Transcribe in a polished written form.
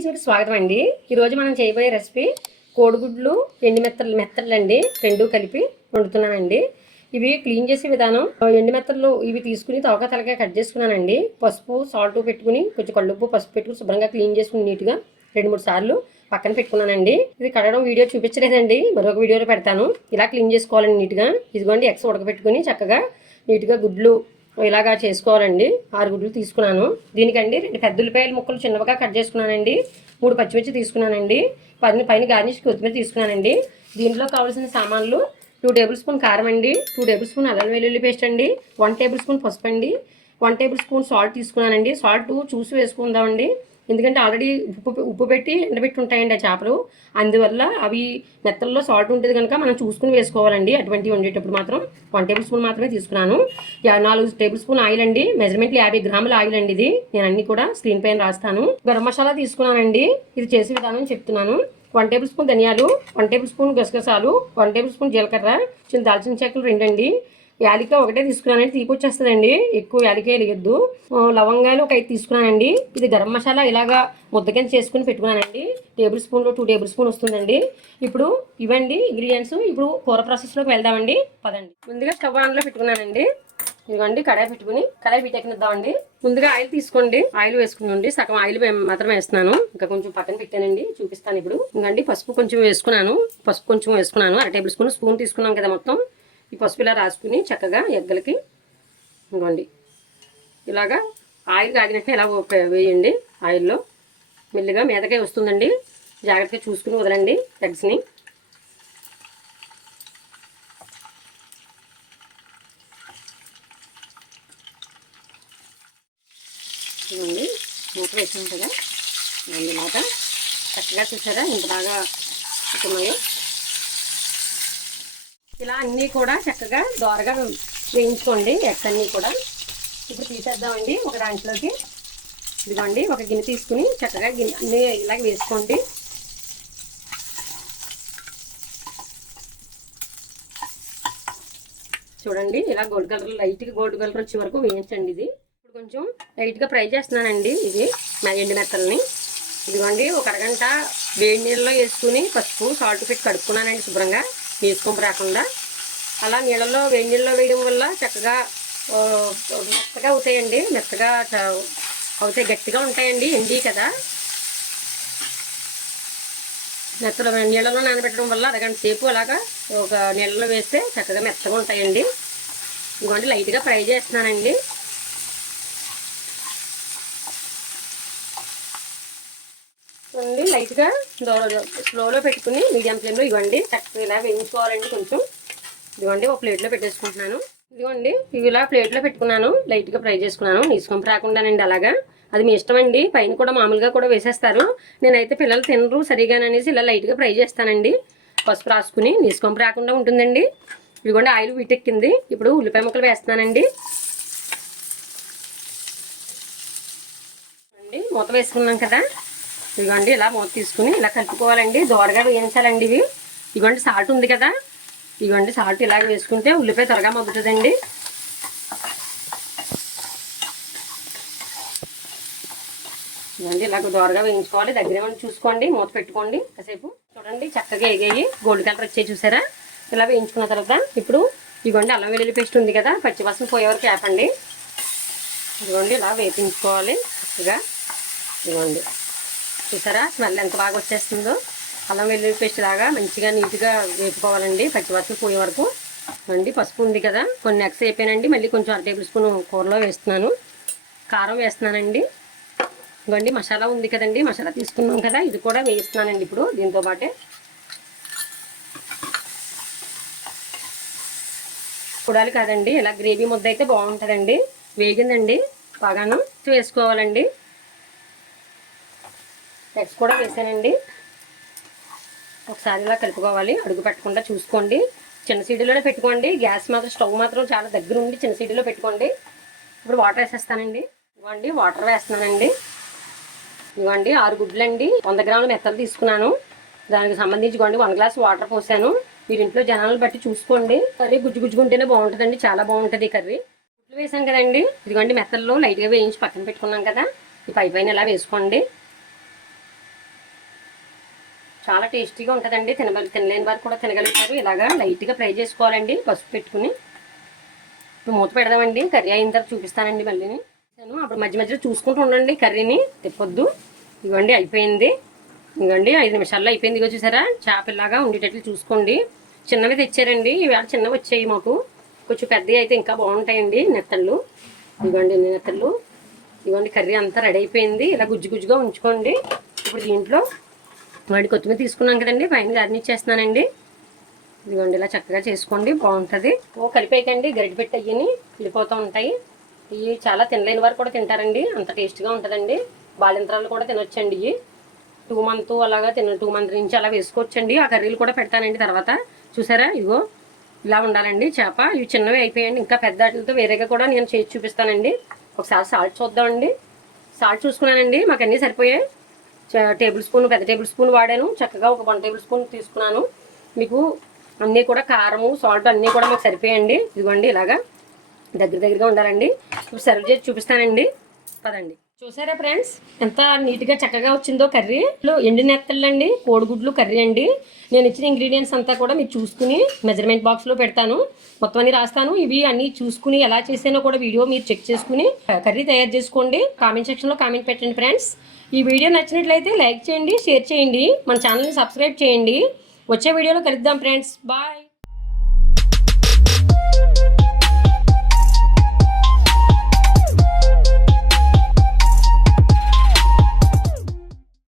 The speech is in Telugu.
కిచెన్కి స్వాగతం అండి. ఈరోజు మనం చేయబోయే రెసిపీ కోడిగుడ్లు ఎండు మెత్తలు అండి. రెండు కలిపి వండుతున్నానండి. ఇవి క్లీన్ చేసే విధానం, ఎండు మెత్తలు ఇవి తీసుకుని తలకాయ కట్ చేసుకున్నానండి. పసుపు సాల్ట్ పెట్టుకుని కొంచెం కళ్ళుప్పు పసుపు పెట్టుకుని శుభ్రంగా క్లీన్ చేసుకుని నీట్గా 2-3 సార్లు పక్కన పెట్టుకున్నానండి. ఇది కడగడం వీడియో చూపించలేదండి, మరొక వీడియోలో పెడతాను. ఇలా క్లీన్ చేసుకోవాలండి నీట్గా. ఇదిగోండి ఎగ్స్ ఉడకబెట్టుకుని చక్కగా నీట్గా గుడ్లు ఇలాగా చేసుకోవాలండి. 6 గుడ్లు తీసుకున్నాను. దీనికండి 2 పెద్ద ఉల్లిపాయల ముక్కలు చిన్నగా కట్ చేసుకున్నానండి. 3 పచ్చిమిర్చి తీసుకున్నానండి. పైన గార్నిష్ కొత్తిమీర తీసుకున్నానండి. దీంట్లో కావాల్సిన సామాన్లు 2 టేబుల్ స్పూన్ కారం అండి, 2 టేబుల్ స్పూన్ అల్లం వెల్లుల్లి పేస్ట్ అండి, 1 టేబుల్ స్పూన్ పసుపు అండి, 1 టేబుల్ స్పూన్ సాల్ట్ తీసుకున్నానండి. సాల్ట్ చూసి వేసుకుందామండి, ఎందుకంటే ఆల్రెడీ ఉప్పు పెట్టి ఎండబెట్టి ఉంటాయండి ఆ చేపలు. అందువల్ల అవి మెత్తల్లో సాల్ట్ ఉంటుంది కనుక మనం చూసుకుని వేసుకోవాలండి. అటువంటివి వండేటప్పుడు మాత్రం 1 టేబుల్ స్పూన్ మాత్రమే తీసుకున్నాను. 4 టేబుల్ స్పూన్ ఆయిల్ అండి. మెజర్మెంట్లు 50 గ్రాముల ఆయిల్ అండి. ఇది నేను అన్ని కూడా స్క్రీన్ పైన రాస్తాను. గరం మసాలా తీసుకున్నానండి. ఇది చేసే విధానం చెప్తున్నాను. 1 టేబుల్ స్పూన్ ధనియాలు, 1 టేబుల్ స్పూన్ గసగసాలు, 1 టేబుల్ స్పూన్ జీలకర్ర, చిన్న దాల్చిన చెక్కలు 2 అండి. యాలిక ఒకటే తీసుకున్నానండి, తీపి వచ్చేస్తుందండి, ఎక్కువ యాలికాయలు వేయద్దు. లవంగాలు ఒక 5 తీసుకున్నానండి. ఇది గరం మసాలా ఇలాగా ముద్ద కింద చేసుకుని పెట్టుకున్నానండి. టేబుల్ స్పూన్లో 2 టేబుల్ స్పూన్ వస్తుందండి. ఇప్పుడు ఇవండి ఇంగ్రీడియంట్స్. ఇప్పుడు కూర ప్రాసెస్లోకి వెళ్దామండి, పదండి. ముందుగా స్టవ్ ఆన్లో పెట్టుకున్నానండి. ఇదిగోండి కడాయి పెట్టుకుని కడాయి పెట్టేకిద్దామండి. ముందుగా ఆయిల్ తీసుకోండి. ఆయిల్ వేసుకున్నాండి, సగం ఆయిల్ మాత్రం వేస్తున్నాను, ఇంకా కొంచెం పక్కన పెట్టానండి, చూపిస్తాను ఇప్పుడు. ఇంకండి పసుపు కొంచెం వేసుకున్నాను. 1 టేబుల్ స్పూన్ తీసుకున్నాం కదా మొత్తం. ఈ పసుపు ఇలా రాసుకుని చక్కగా ఎగ్గలకి ఇవ్వండి. ఇలాగా ఆయిల్ కాగినట్టు ఇలా వేయండి. ఆయిల్లో మెల్లిగా మీదకే వస్తుందండి, జాగ్రత్తగా చూసుకుని వదలండి ఎగ్స్ని. ఇవ్వండి మూత వేసాం కదా, ఇవ్వండి మాట చక్కగా చూసారా ఇంత బాగా ఉన్నాయో. ఇలా అన్నీ కూడా చక్కగా దోరగా వేయించుకోండి ఎగ్స్ అన్నీ కూడా. ఇప్పుడు తీసేద్దామండి ఒక దాంట్లోకి. ఇదిగోండి ఒక గిన్నె తీసుకుని చక్కగా అన్నీ ఇలాగ వేసుకోండి. చూడండి ఇలా గోల్డ్ కలర్, లైట్గా గోల్డ్ కలర్ వచ్చే వరకు వేయించండి. ఇది ఇప్పుడు కొంచెం లైట్గా ఫ్రై చేస్తున్నానండి ఇది ఎండు మెత్తల్ని. ఇదిగోండి ఒక అరగంట వేడి నీళ్ళలో వేసుకుని పసుపు సాల్ట్ పెట్టి కడుక్కున్నానండి శుభ్రంగా, వేసుకొని రాకుండా. అలా నీళ్ళలో వేడి నీళ్ళలో వేయడం వల్ల చక్కగా మెత్తగా అవుతాయండి, మెత్తగా అవుతాయి, గట్టిగా ఉంటాయండి, ఎండి కదా. మెత్తలో నీళ్ళలో నానబెట్టడం వల్ల అరగంట సేపు అలాగా ఒక నీళ్ళలో వేస్తే చక్కగా మెత్తగా ఉంటాయండి. ఇదిగోండి లైట్గా ఫ్రై చేస్తున్నానండి. లైట్గా స్లోలో పెట్టుకుని మీడియం ఫ్లేమ్లో ఇవ్వండి చక్కగా ఇలా వేయించుకోవాలండి కొంచెం. ఇదిగోండి ఒక ప్లేట్లో పెట్టేసుకుంటున్నాను. ఇదిగోండి ఇవి ఇలా ప్లేట్లో పెట్టుకున్నాను, లైట్గా ఫ్రై చేసుకున్నాను, నీసుకొని రాకుండానండి. అలాగా అది మీ ఇష్టం అండి, పైన కూడా మామూలుగా కూడా వేసేస్తారు. నేనైతే పిల్లలు తినరు సరిగాననేసి ఇలా లైట్గా ఫ్రై చేస్తానండి. పసుపు రాసుకుని నీసుకొని రాకుండా ఉంటుందండి. ఇదిగోండి ఆయిల్ వీటెక్కింది. ఇప్పుడు ఉల్లిపాయ ముక్కలు వేస్తున్నానండి. మూత వేసుకున్నాం కదా, ఇదిగోండి ఇలా మూత తీసుకుని ఇలా కలుపుకోవాలండి, దోరగా వేయించాలండి ఇవి. ఇదిగోండి సాల్ట్ ఉంది కదా, ఇదిగోండి సాల్ట్ ఇలాగ వేసుకుంటే ఉల్లిపాయ త్వరగా మగ్గుతుందండి. ఇదిగోండి ఇలాగ దోరగా వేయించుకోవాలి, దగ్గర చూసుకోండి, మూత పెట్టుకోండి కాసేపు. చూడండి చక్కగా ఎగాయి, గోల్డ్ కలర్ వచ్చే చూసారా. ఇలా వేయించుకున్న తర్వాత ఇప్పుడు ఇదిగోండి అల్లం వెల్లుల్లి పేస్ట్ ఉంది కదా, పచ్చివాసన పోయే వరకు వేపండి. ఇదిగోండి ఇలా వేపించుకోవాలి చక్కగా. ఇదిగోండి చూసారా స్మెల్ ఎంత బాగా వచ్చేస్తుందో. అల్లం వెల్లుల్లి పేస్ట్ లాగా మంచిగా నీట్గా వేపుకోవాలండి పచ్చివాసన పోయే వరకు. అండి పసుపు ఉంది కదా, కొన్ని ఎగ్స్ అయిపోయానండి, మళ్ళీ కొంచెం 1 టేబుల్ స్పూన్ కూరలో వేస్తున్నాను. కారం వేస్తున్నానండి. ఇవ్వండి మసాలా ఉంది కదండి, మసాలా తీసుకున్నాం కదా, ఇది కూడా వేస్తున్నానండి ఇప్పుడు దీంతో పాటే. చూడాలి కాదండి, ఇలా గ్రేవీ ముద్ద అయితే బాగుంటుందండి. వేగిందండి బాగాను, వేసుకోవాలండి. ఎగ్స్ కూడా వేసానండి. ఒకసారి ఇలా కలుపుకోవాలి, అడుగు పెట్టకుండా చూసుకోండి. చిన్న సీడీలోనే పెట్టుకోండి, గ్యాస్ మాత్రం స్టవ్ మాత్రం చాలా దగ్గర ఉండి చిన్న సీడీలో పెట్టుకోండి. ఇప్పుడు వాటర్ వేసేస్తానండి. ఇవ్వండి వాటర్ వేస్తున్నానండి. ఇవ్వండి 6 గుడ్లు అండి, 100 గ్రాముల మెత్తలు తీసుకున్నాను. దానికి సంబంధించి 1 గ్లాస్ వాటర్ పోసాను. మీరు ఇంట్లో జనాలను బట్టి చూసుకోండి. కర్రీ గుజ్జుగుంటేనే బాగుంటుందండి, చాలా బాగుంటుంది కర్రీ. గుడ్లు వేసాను కదండి, ఇదిగోండి మెత్తల్లో లైట్గా వేయించి పక్కన పెట్టుకున్నాం కదా, ఈ పైన ఇలా వేసుకోండి. చాలా టేస్టీగా ఉంటుందండి. తినలేని వారు కూడా తినగలుగుతారు. ఇలాగా లైట్గా ఫ్రై చేసుకోవాలండి పసుపు పెట్టుకుని. ఇప్పుడు మూత పెడదామండి. కర్రీ అయిన తర్వాత చూపిస్తానండి మళ్ళీ. అప్పుడు మధ్య మధ్యలో చూసుకుంటూ ఉండండి, కర్రీని తిప్పొద్దు. ఇవ్వండి అయిపోయింది. ఇవ్వండి 5 నిమిషాల్లో అయిపోయింది. ఇగో చూసారా, చేపలాగా ఉండేటట్లు చూసుకోండి. చిన్నవి తెచ్చారండి, ఇవాళ చిన్నవి వచ్చాయి మాకు. కొంచెం పెద్దవి అయితే ఇంకా బాగుంటాయండి నెత్తళ్ళు. ఇవ్వండి నెత్తళ్ళు. ఇవ్వండి కర్రీ అంతా రెడీ అయిపోయింది. ఇలా గుజ్జు గుజ్జుగా ఉంచుకోండి. ఇప్పుడు దీంట్లో వాడి కొత్తిమీర తీసుకున్నాం కదండి, పైన గార్నిష్ చేస్తున్నానండి. ఇదిగోండి ఇలా చక్కగా చేసుకోండి, బాగుంటుంది. కలిపేయకండి, గరిటె పెట్టి అయ్యని వెళ్ళిపోతూ ఉంటాయి. ఇవి చాలా తినలేని వారు కూడా తింటారండి, అంత టేస్ట్గా ఉంటుందండి. బాలింతరాలు కూడా తినొచ్చండి. ఇవి 2 మంత్ అలాగా 2 మంత్ నుంచి అలా వేసుకోవచ్చండి. ఆ కర్రీలు కూడా పెడతానండి తర్వాత. చూసారా, ఇగో ఇలా ఉండాలండి చేప. ఇవి చిన్నవి అయిపోయాయండి, ఇంకా పెద్ద వాటితో వేరేగా కూడా నేను చేసి చూపిస్తానండి. ఒకసారి సాల్ట్ చూద్దామండి. సాల్ట్ చూసుకున్నానండి, మాకు అన్నీ సరిపోయాయి. టేబుల్ స్పూన్, పెద్ద టేబుల్ స్పూన్ వాడాను. చక్కగా ఒక 1 టేబుల్ స్పూన్ తీసుకున్నాను. మీకు అన్నీ కూడా కారము, సాల్ట్ అన్నీ కూడా మాకు సరిపోయాయండి. ఇదిగోండి ఇలాగా దగ్గరగా ఉండాలండి. ఇప్పుడు సర్వ్ చేసి చూపిస్తానండి, పదండి. చూసారా ఫ్రెండ్స్, ఎంత నీట్గా చక్కగా వచ్చిందో కర్రీ. ఎండు నెత్తళ్ళండి, కోడిగుడ్లు కర్రీ అండి. నేను ఇచ్చిన ఇంగ్రీడియంట్స్ అంతా కూడా మీరు చూసుకుని మెజర్మెంట్ బాక్స్లో పెడతాను, మొత్తం అన్ని రాస్తాను. ఇవి అన్నీ చూసుకుని ఎలా చేసానో కూడా వీడియో మీరు చెక్ చేసుకుని కర్రీ తయారు చేసుకోండి. కామెంట్ సెక్షన్లో కామెంట్ పెట్టండి ఫ్రెండ్స్. ఈ వీడియో నచ్చినట్లయితే లైక్ చేయండి, షేర్ చేయండి, మన ఛానల్ని సబ్స్క్రైబ్ చేయండి. వచ్చే వీడియోలో కలుద్దాం ఫ్రెండ్స్. బాయ్.